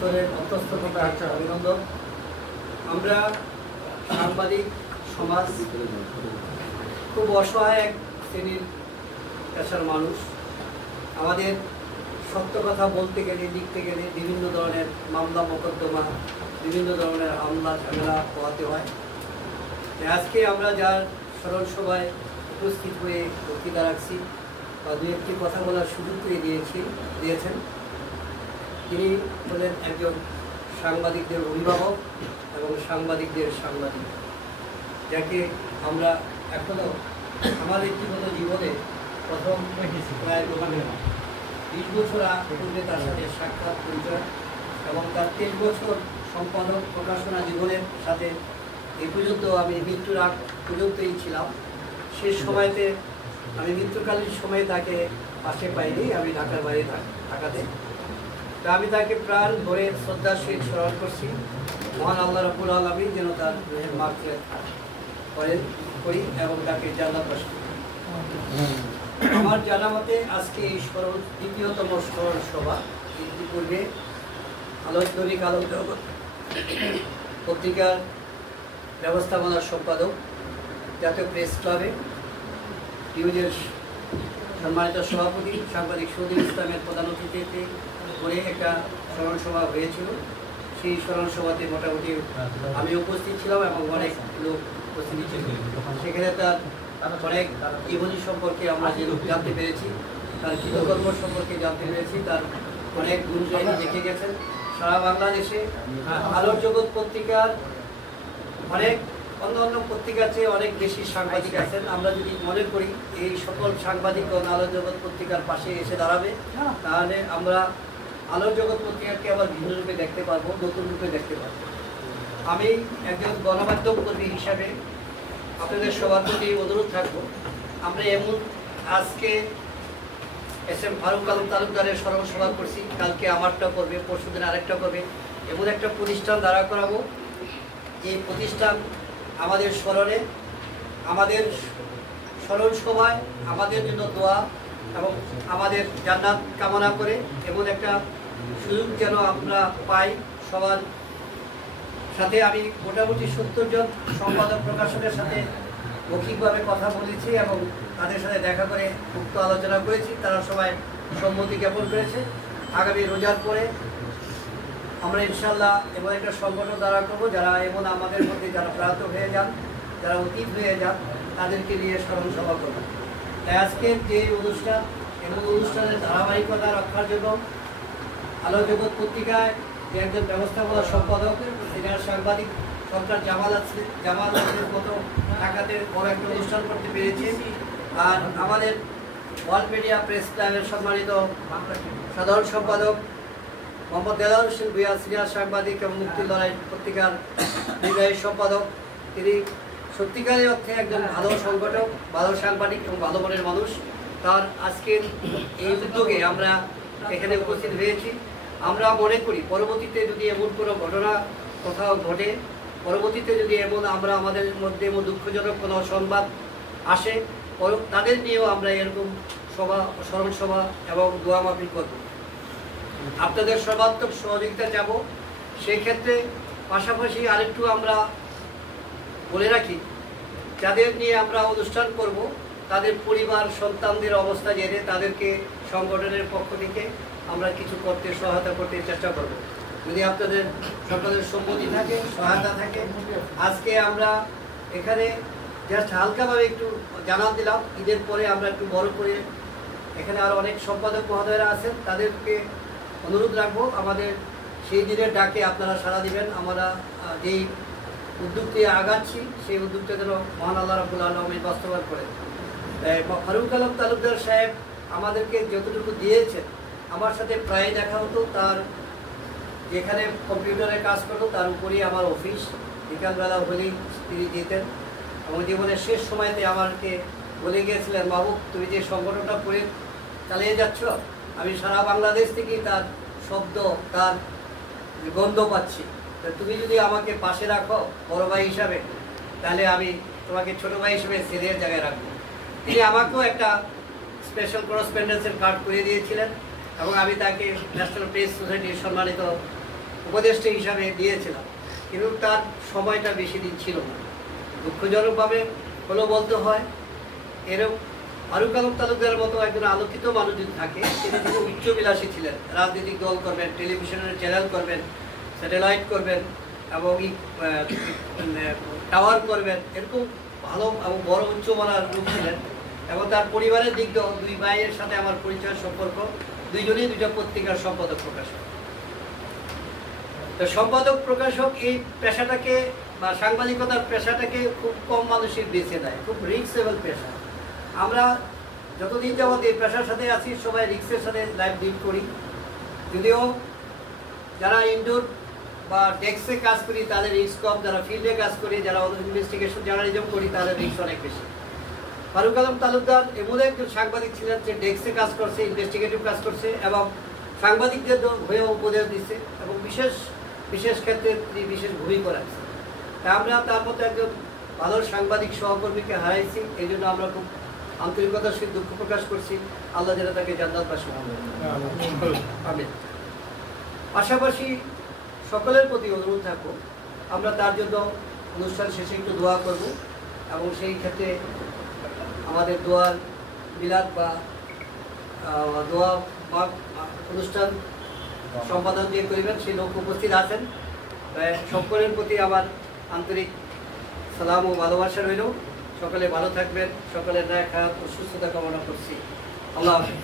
অন্তরের অন্তঃস্থ থেকে অভিনন্দন। আমরা সাংবাদিক সমাজ খুব অসহায় এক শ্রেণীর পেশার মানুষ। আমাদের সত্য কথা বলতে গেলে, লিখতে গেলে বিভিন্ন ধরনের মামলা মোকদ্দমা, বিভিন্ন ধরনের হামলা ঝামেলা পোহাতে হয়। আজকে আমরা যার স্মরণ সভায় উপস্থিত হয়ে বক্তৃতা রাখছি বা দু একটি কথা বলার সুযোগ করে দিয়েছেন, তিনি হলেন একজন সাংবাদিকদের অভিভাবক এবং সাংবাদিকদের সাংবাদিক, যাকে আমরা এখনও আমাদের ব্যক্তিগত জীবনে প্রথম প্রায় 20 বছর পূর্বে তার সাথে সাক্ষাৎ পরিচয় এবং তার 23 বছর সম্পাদক প্রকাশনা জীবনের সাথে এই পর্যন্ত আমি মৃত্যুর আগ পর্যন্তই ছিলাম। শেষ সময়তে আমি মৃত্যুকালীন সময়ে তাকে পাশে পাইনি, আমি ঢাকার বাইরে থাকাতে। তা আমি তাকে প্রাণ ভরে শ্রদ্ধার সহিত স্মরণ করছি। মহান আল্লাহ রাব্বুল আলামিন যেন তার রুহের মাগফিরাত করি এবং তাকে জান্নাতবাসী করি। আমার জানা মতে আজকে এই দ্বিতীয়তম স্মরণ সভা। ইতিপূর্বে দৈনিক আলোক জগৎ পত্রিকার ব্যবস্থাপনার সম্পাদক, জাতীয় প্রেস ক্লাবে নিউজের সম্মানিত সভাপতি সাংবাদিক শহীদুল ইসলামের প্রধান অতিথিতে করে একটা স্মরণ সভা হয়েছিল। সেই স্মরণ সভাতে মোটামুটি আমি উপস্থিত ছিলাম এবং অনেক লোক উপস্থিত ছিল। সেখানে তার অনেক জীবনী সম্পর্কে আমরা জানতে পেরেছি, তার কৃতকর্ম সম্পর্কে জানতে পেরেছি, তার অনেক গুণগাইনি দেখে গেছেন। সারা বাংলাদেশে আলোর জগৎ পত্রিকার অনেক অন্য পত্রিকার চেয়ে অনেক বেশি সাংবাদিক আছেন। আমরা যদি মনে করি এই সকল সাংবাদিকগণ আলোর জগৎ পত্রিকার পাশে এসে দাঁড়াবে, তাহলে আমরা আলোর জগৎ পত্রিকাকে আবার ভিন্ন রূপে দেখতে পারবো, নতুন রূপে দেখতে পারবো। আমি একজন গণমাধ্যম কর্মী হিসাবে আপনাদের সবার প্রতি অনুরোধ থাকবো, আমরা এমন আজকে SM ফারুক আলম তালুকদারের স্মরণ সভা করছি, কালকে আমারটা করবে, পরশুদিন আরেকটা করবে। এমন একটা প্রতিষ্ঠান দাঁড়া করাবো, যে প্রতিষ্ঠান আমাদের স্মরণে, আমাদের স্মরণ সভায় আমাদের জন্য দোয়া এবং আমাদের জান্নাত কামনা করে এমন একটা সুযোগ যেন আমরা পাই। সবার সাথে আমি মোটামুটি 70 জন সম্পাদক প্রকাশকের সাথে মৌখিকভাবে কথা বলেছি এবং তাদের সাথে দেখা করে মুক্ত আলোচনা করেছি। তারা সবাই সম্মতি জ্ঞাপন করেছে। আগামী রোজার পরে আমরা ইনশাল্লাহ এমন একটা সংগঠন দ্বারা করবো, যারা এমন আমাদের মধ্যে যারা প্রান্ত হয়ে যান, যারা অতীত হয়ে যান, তাদেরকে নিয়ে স্মরণ সভা করবো। তাই আজকের যে অনুষ্ঠান এবং অনুষ্ঠানের ধারাবাহিকতা রক্ষার জন্য আলো জগৎ পত্রিকায় যে একজন ব্যবস্থাপনা সম্পাদক, সিনিয়র সাংবাদিক সরকার জামালের মতো ঢাকাতে বড় একটা অনুষ্ঠান করতে পেরেছি। আর আমাদের ওয়ার্ল্ড মিডিয়া প্রেস ক্লাবের সম্মানিত সাধারণ সম্পাদক মোহাম্মদ দেলাওয়ার হোসেন ভূঁইয়া, সিনিয়র সাংবাদিক এবং মুক্তি লড়াই পত্রিকার নির্বাহী সম্পাদক, তিনি সত্যিকারের অর্থে একজন ভালো সংগঠক, ভালো সাংবাদিক এবং ভালো মনের মানুষ। তার আজকের এই উদ্যোগে আমরা এখানে উপস্থিত হয়েছি। আমরা মনে করি পরবর্তীতে যদি এমন কোনো ঘটনা কোথাও ঘটে, পরবর্তীতে যদি এমন আমরা আমাদের মধ্যে এমন দুঃখজনক কোনো সংবাদ আসে, তাদের নিয়েও আমরা এরকম স্মরণ সভা এবং দোয়া মাহফিল করব। আপনাদের সর্বাত্মক সহযোগিতা যাব। সেক্ষেত্রে পাশাপাশি আরেকটু আমরা বলে রাখি, যাদের নিয়ে আমরা অনুষ্ঠান করব তাদের পরিবার সন্তানদের অবস্থা জেনে তাদেরকে সংগঠনের পক্ষ থেকে আমরা কিছু করতে সহায়তা করতে চেষ্টা করব। যদি আপনাদের সকলের সম্মতি থাকে, সহায়তা থাকে। আজকে আমরা এখানে জাস্ট হালকাভাবে একটু জানান দিলাম। ঈদের পরে আমরা একটু বড় করে এখানে আরও অনেক সম্পাদক মহোদয়রা আছেন, তাদেরকে অনুরোধ রাখবো আমাদের সেই দিনের ডাকে আপনারা সাড়া দিবেন। আমরা যেই উদ্যোগটি আগাচ্ছি সেই উদ্যোগটা যেন মহান আল্লাহ রাব্বুল আলামিন বাস্তবায়ন করে। ফারুক আলম তালুকদার সাহেব আমাদেরকে যতটুকু দিয়েছেন, আমার সাথে প্রায় দেখা হতো। তার যেখানে কম্পিউটারে কাজ করতো তার উপরেই আমার অফিস। বিকালবেলা হলেই তিনি যেতেন এবং জীবনের শেষ সময়তে আমাকে বলে গিয়েছিলেন, বাবু তুমি যে সংগঠনটা করে চালিয়ে যাচ্ছ, আমি সারা বাংলাদেশ থেকেই তার শব্দ, তার গন্ধ পাচ্ছি। তুমি যদি আমাকে পাশে রাখো বড় ভাই হিসাবে, তাহলে আমি তোমাকে ছোট ভাই হিসেবে সিনিয়র জায়গায় রাখবো। তিনি আমাকেও একটা স্পেশাল করসপেন্ডেন্সের কার্ড করে দিয়েছিলেন এবং আমি তাকে ন্যাশনাল প্রেস সোসাইটির সম্মানিত উপদেষ্টা হিসাবে দিয়েছিলাম, কিন্তু তার সময়টা বেশি দিন ছিল না। দুঃখজনকভাবে হলো বলতে হয়। এরকম ফারুক আলম তালুকদারের মতো একজন আলোকিত মানুষ যদি থাকে, তিনি কিন্তু উচ্চবিলাসী ছিলেন। রাজনৈতিক দল করবেন, টেলিভিশনের চ্যানেল করবেন, স্যাটেলাইট করবেন এবং টাওয়ার করবেন, এরকম ভালো এবং বড় উচ্চমানার লোক ছিলেন। এবং তার পরিবারের দিক দিয়েও দুই ভাইয়ের সাথে আমার পরিচয়ের সম্পর্ক, দুইজনেই দুইটা পত্রিকার সম্পাদক প্রকাশক। তো সম্পাদক প্রকাশক এই পেশাটাকে বা সাংবাদিকতার পেশাটাকে খুব কম মানুষই বেছে নেয়, খুব রিস্কেবল পেশা। আমরা যতদিন যাবত এই পেশার সাথে আছি সবাই রিস্কের সাথে লাইফ ডিল করি। যদিও যারা ইনডোর বা ডেস্কে কাজ করি তাদের রিস্ক কম, যারা ফিল্ডে কাজ করি, যারা ইনভেস্টিগেশন জার্নালিজম করি তাদের রিস্ক অনেক বেশি। ফারুক আলম তালুকদার এমন একজন সাংবাদিক ছিলেন যে ডেস্কে কাজ করছে, ইনভেস্টিগেটিভ কাজ করছে এবং সাংবাদিকদের হয়েও উপদেশ দিচ্ছে এবং বিশেষ বিশেষ ক্ষেত্রে তিনি বিশেষ ভূমিকা রাখছেন। তাই আমরা তার মধ্যে একজন ভালো সাংবাদিক সহকর্মীকে হারাইছি। এই জন্য আমরা খুব আন্তরিকতার সহিত দুঃখ প্রকাশ করছি। আল্লাহ যেন তাকে জান্নাতবাসী আমিন। পাশাপাশি সকলের প্রতি অনুরোধ থাকবো, আমরা তার জন্য অনুষ্ঠান শেষে একটু দোয়া করব এবং সেই ক্ষেত্রে আমাদের দোয়ার মিলাদ বা দোয়া বা অনুষ্ঠান সম্পাদন দিয়ে করিবেন সেই লোক উপস্থিত আছেন। সকলের প্রতি আমার আন্তরিক সালাম ও ভালোবাসা রইল। সকলে ভালো থাকবেন, সকলের ন্যায় খারাপ ও সুস্থতা কামনা করছি। আল্লাহ হাফেজ।